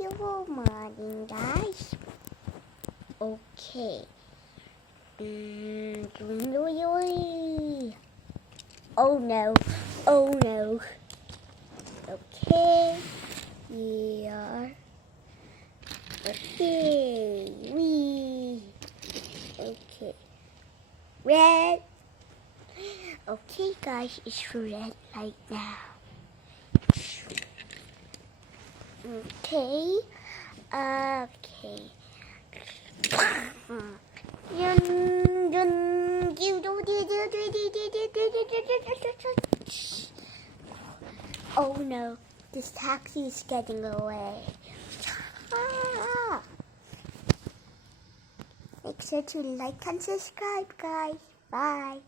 beautiful morning, guys. Okay. Oh no. Oh no. Okay. Here. Okay. Okay. Red. Okay, guys, it's red right now. Okay. Okay. Oh no, this taxi is getting away. Make sure to like and subscribe, guys. Bye.